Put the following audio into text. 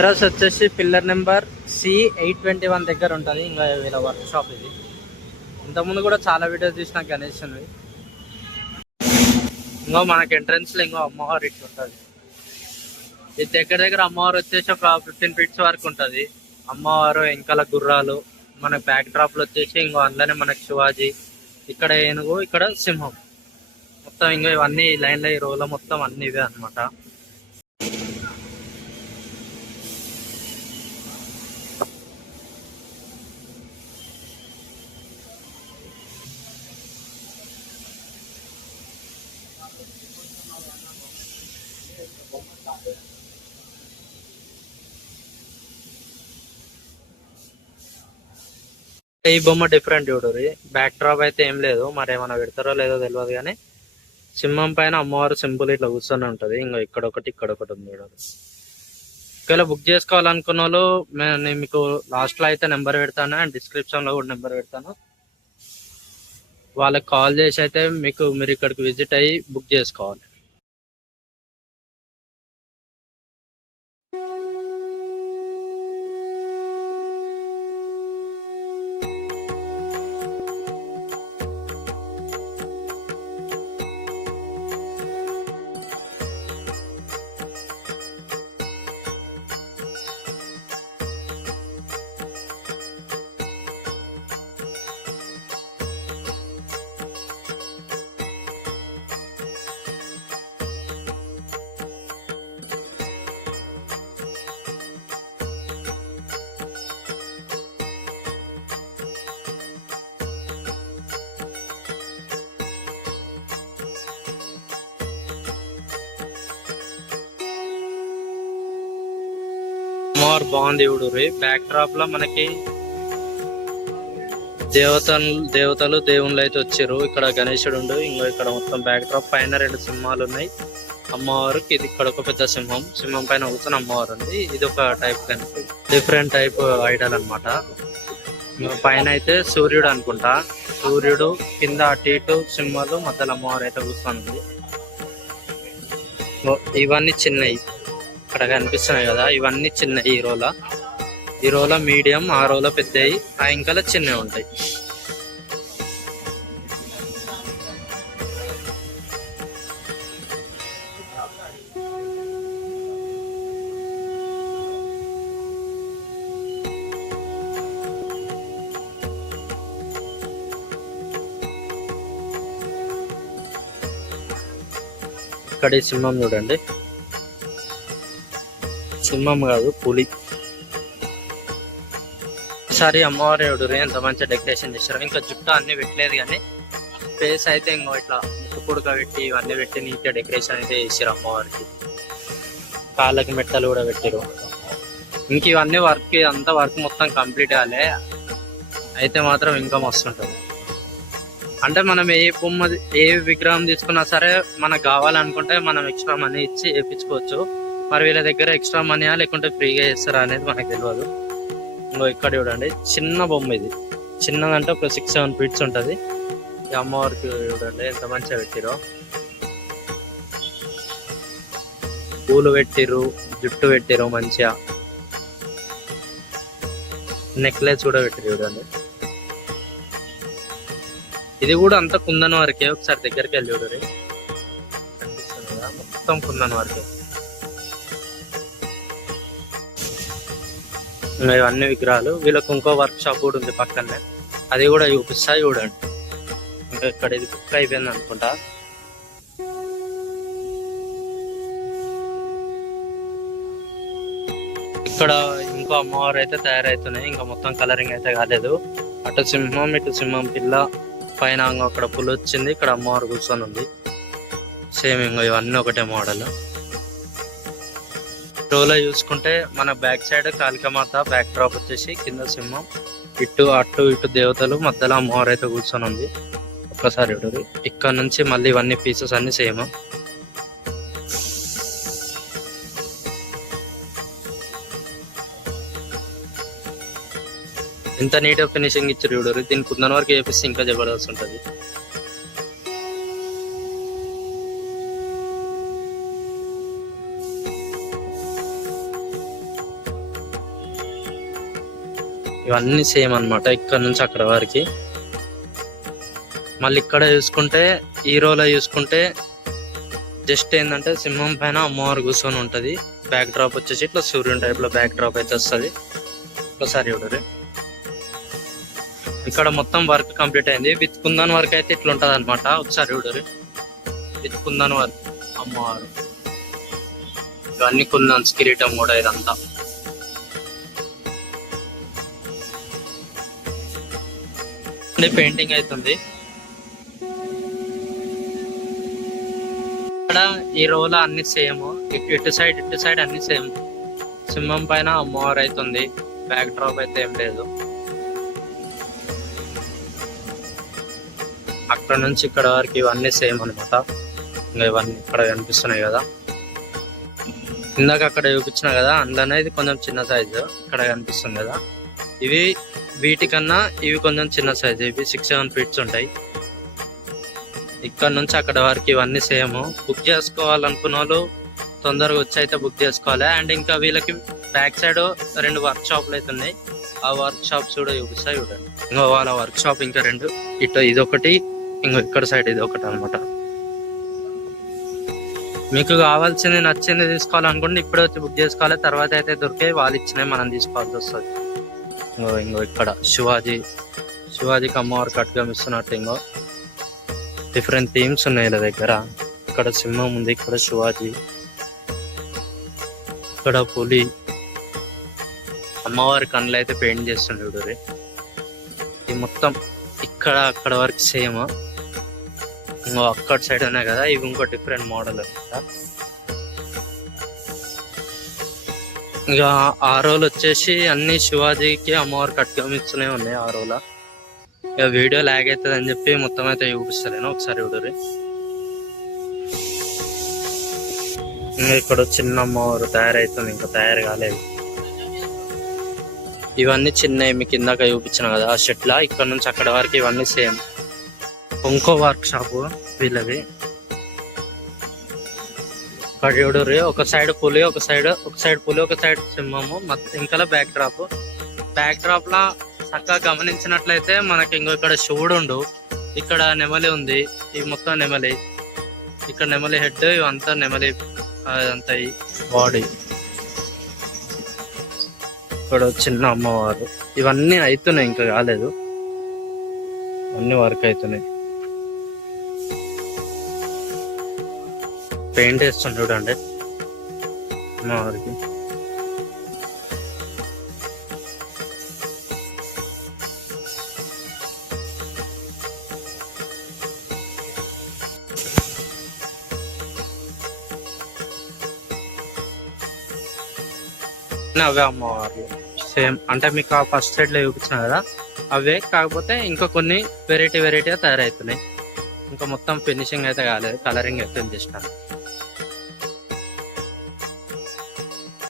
Address వచ్చేసి pillar number C821 దగ్గర ఉంటుంది. ఇంకా వీళ్ళ వర్క్ షాప్ ఇది. ఇంతకుముందు కూడా చాలా వీడియోస్ తీసిన గణేష్ అని. ఇంకో మనకి ఎంట్రన్స్ లో ఇంకో అమ్మవారు ఇట్లా ఉంటుంది. ఇది దగ్గర అమ్మవారు వచ్చేసి ఒక 15 ఫీట్స్ వరకు ఉంటుంది. అమ్మవారు వెంకల గుర్రాలు, మన బ్యాక్ డ్రాప్ లో వచ్చేసి ఇంకో అందులోనే మనకి శివాజీ, ఇక్కడ ఏనుగు, ఇక్కడ సింహం, మొత్తం ఇంకా ఇవన్నీ లైన్ లో ఈ రోలో మొత్తం అన్ని ఇవే అనమాట. ఈ బొమ్మ డిఫరెంట్ చూడరు. బ్యాక్ డ్రాప్ అయితే ఏం లేదు, మరి ఏమైనా పెడతారో లేదో తెలియదు. కానీ సింహం పైన అమ్మవారు సింపుల్ ఇట్లా కూర్చొని ఉంటది. ఇంకా ఇక్కడ ఒకటి ఉంది చూడరు. ఒకవేళ బుక్ చేసుకోవాలనుకున్న వాళ్ళు నేను మీకు లాస్ట్ లో అయితే నెంబర్ పెడతాను, అండ్ డిస్క్రిప్షన్ లో కూడా నెంబర్ పెడతాను. వాళ్ళకి కాల్ చేసి అయితే మీరు ఇక్కడికి విజిట్ అయ్యి బుక్ చేసుకోవాలి. మోర్ బాగుంది చూడుర్రి. బ్యాక్ డ్రాప్ లో మనకి దేవతలు దేవుళ్ళు అయితే వచ్చారు. ఇక్కడ గణేశుడు ఉండు. ఇంకో ఇక్కడ మొత్తం బ్యాక్ డ్రాప్ పైన 2 సింహాలు ఉన్నాయి. అమ్మవారికి ఇది ఇక్కడ ఒక పెద్ద సింహం పైన కూర్చొని అమ్మవారు ఉంది. ఇది ఒక టైప్ డిఫరెంట్ టైప్ ఐడల్ అనమాట. పైన అయితే సూర్యుడు అనుకుంటా, సూర్యుడు కింద అటు ఇటు సింహాలు, మధ్యలో అమ్మవారు అయితే కూర్చొని. ఇవన్నీ చిన్నవి ఇక్కడ కనిపిస్తున్నాయి కదా, ఇవన్నీ చిన్నవి. ఈ రోల మీడియం, ఆ రోల పెద్దవి, ఆ ఇంకా చిన్నవి ఉంటాయి. ఇక్కడ ఈ సింహం చూడండి, సింహం కాదు పులి. ఒకసారి అమ్మవారి చూడరు ఎంత మంచిగా డెకరేషన్ చేశారు. ఇంకా జుట్టు అన్ని పెట్టలేదు కానీ ఫేస్ అయితే ఇంకో ఇట్లా ముక్కుపుడక పెట్టి ఇవన్నీ పెట్టి నీట్గా డెకరేషన్ అయితే చేసారు. అమ్మవారికి కాళ్ళకి మెట్టలు కూడా పెట్టారు. ఇంక ఇవన్నీ అంతా వర్క్ మొత్తం కంప్లీట్ కాలే, అయితే మాత్రం ఇంకా మస్తు ఉంటుంది. అంటే మనం ఏ విగ్రహం తీసుకున్నా సరే మనకు కావాలనుకుంటే మనం ఎక్స్ట్రా మనీ ఇచ్చి వేయించుకోవచ్చు. మరి వీళ్ళ దగ్గర ఎక్స్ట్రా మనీయా లేకుంటే ఫ్రీగా చేస్తారా అనేది మనకు తెలియదు. ఇంకో ఇక్కడ చూడండి చిన్న బొమ్మ, ఇది చిన్నదంటే ఒక 6-7 ఫీట్స్ ఉంటుంది. ఈ అమ్మవారికి చూడండి ఎంత మంచిగా పెట్టిరో. పూలు పెట్టిర్రు, జుట్టు పెట్టిరు మంచిగా, నెక్లెస్ కూడా పెట్టిరు చూడండి. ఇది కూడా అంత కుందన్ వరకే. ఒకసారి దగ్గరికి వెళ్ళి చూడరు, కనిపిస్తుంది కదా మొత్తం కుందన్ వరకే. ఇవన్నీ విగ్రహాలు. వీళ్ళకి ఇంకో వర్క్ షాప్ కూడా ఉంది పక్కనే, అది కూడా చూపిస్తా చూడండి. ఇంకా ఇక్కడ ఇది బుక్ అయిపోయింది అనుకుంటా. ఇక్కడ ఇంకో అమ్మవారు అయితే తయారవుతున్నాయి. ఇంకా మొత్తం కలరింగ్ అయితే కాలేదు. అటు సింహం, ఇటు సింహం పిల్ల, పైన అక్కడ పులి వచ్చింది, ఇక్కడ అమ్మవారు కూర్చొని ఉంది. సేమ్ ఇంకా ఇవన్నీ ఒకటే మోడల్. రోలో చూసుకుంటే మన back side Kalika Mata, back drop వచ్చేసి కింద సింహం, అటు ఇటు దేవతలు, మధ్యలో అమ్మవారు అయితే కూర్చొని ఉంది. ఒక్కసారి ఇక్కడ నుంచి మళ్ళీ ఇవన్నీ పీసెస్ అన్ని సేమ్. ఇంత నీట్ గా ఫినిషింగ్ ఇచ్చారు చూడరు. దీని కుందన్ వరకు వేపిస్తే ఇంకా జబర్దస్త్ ఉంటుంది. ఇవన్నీ సేమ్ అన్నమాట ఇక్కడ నుంచి అక్కడ వరకు. మళ్ళీ ఇక్కడ చూసుకుంటే ఈ రోలో చూసుకుంటే జస్ట్ ఏంటంటే సింహం పైన అమ్మవారు కూర్చొని ఉంటది. బ్యాక్ డ్రాప్ వచ్చేసి ఇట్లా సూర్యుని టైప్ లో బ్యాక్ డ్రాప్ అయితే వస్తుంది. ఒకసారి చూడరు. ఇక్కడ మొత్తం వర్క్ కంప్లీట్ అయింది. విత్ కుందన్ వర్క్ అయితే ఇట్లా ఉంటది అనమాట. ఒకసారి చూడరు. విత్ కుందన్ వర్క్ అమ్మవారు ఇవన్నీ కుందన్ కిరీటం కూడా ఇదంతా. పెయింటింగ్ అవుతుంది ఇక్కడ. ఈ రోలో అన్ని సేమ్. ఇటు సైడ్ అన్ని సేమ్. సింహం పైన అమ్మవారు అవుతుంది. బ్యాక్ డ్రాప్ అయితే ఏం లేదు. అక్కడ నుంచి ఇక్కడ వరకు ఇవన్నీ సేమ్ అనమాట. ఇంకా ఇవన్నీ ఇక్కడ కనిపిస్తున్నాయి కదా. ఇందాక అక్కడ చూపించిన కదా అందులోనే ఇది కొంచెం చిన్న సైజు ఇక్కడ కనిపిస్తుంది కదా. ఇవి వీటికన్నా ఇవి కొంచెం చిన్న సైజు. ఇవి 6-7 ఫీట్స్ ఉంటాయి. ఇక్కడ నుంచి అక్కడ వరకు ఇవన్నీ సేమ్. బుక్ చేసుకోవాలనుకున్న వాళ్ళు తొందరగా వచ్చి అయితే బుక్ చేసుకోవాలి. అండ్ ఇంకా వీళ్ళకి బ్యాక్ సైడ్ 2 వర్క్ షాప్లు అయితే ఉన్నాయి. ఆ వర్క్ షాప్స్ కూడా చూపిస్తాయి చూడండి. ఇంకో వాళ్ళ వర్క్ షాప్ ఇంకా 2 ఇటు ఇదొకటి, ఇంకో ఇక్కడ సైడ్ ఇది ఒకటి అనమాట. మీకు కావాల్సింది నచ్చింది తీసుకోవాలనుకుంటే ఇప్పుడే వచ్చి బుక్ చేసుకోవాలి. తర్వాత అయితే దొరికే వాళ్ళు ఇచ్చినవి మనం తీసుకోవాల్సి వస్తుంది. ఇంకో ఇక్కడ శివాజీకి అమ్మవారు కట్గమిస్తున్నట్టు ఇంకో డిఫరెంట్ థీమ్స్ ఉన్నాయి వీళ్ళ దగ్గర. ఇక్కడ సింహం ఉంది, ఇక్కడ శివాజీ, ఇక్కడ పులి. అమ్మవారి కళ్ళు అయితే పెయింట్ చేస్తుండే చూడరి. ఇది మొత్తం ఇక్కడ అక్కడ వరకు సేమ్. ఇంకో అక్కడ సైడ్ ఉన్నాయి కదా ఇవి ఇంకో డిఫరెంట్ మోడల్ అనమాట. ఇంకా ఆ రోలు వచ్చేసి అన్ని శివాజీకి అమ్మవారు కట్గమిస్తూనే ఉన్నాయి. ఆ రోల ఇక వీడియో లాగ్ అవుతుంది అని చెప్పి మొత్తం అయితే చూపిస్తలేను. ఒకసారి చూడరి. ఇంకా ఇక్కడ చిన్న అమ్మవారు తయారవుతుంది, ఇంకా తయారు కాలేదు. ఇవన్నీ చిన్నవి మీకు ఇందాక చూపించిన కదా ఆ షెట్లా. ఇక్కడ నుంచి అక్కడ వరకు ఇవన్నీ సేమ్. ఇంకో వర్క్ షాప్ వీళ్ళది. ఇక్కడ చూడరు. ఒక సైడ్ పులి, ఒక సైడ్ పులి, ఒక సైడ్ సింహము. ఇంకా బ్యాక్ డ్రాప్ లా చక్కగా గమనించినట్లయితే మనకి ఇంకో ఇక్కడ శివుడు ఉండు, ఇక్కడ నెమలి ఉంది. ఈ మొత్తం నెమలి. ఇక్కడ నెమలి హెడ్, ఇవంతా నెమలి అదంతా బాడీ. ఇక్కడ చిన్న అమ్మవారు. ఇవన్నీ అవుతున్నాయి, ఇంకా కాలేదు. అన్ని వర్క్ అవుతున్నాయి. పెయింట్ వేస్తుంది చూడండి అమ్మవారికి. అవే అమ్మవారు సేమ్. అంటే మీకు ఆ ఫస్ట్ సైడ్ లో చూపించిన కదా అవే, కాకపోతే ఇంకా కొన్ని వెరైటీగా తయారవుతున్నాయి. ఇంకా మొత్తం ఫినిషింగ్ అయితే కాలేదు, కలరింగ్ అయితే చేసినాను.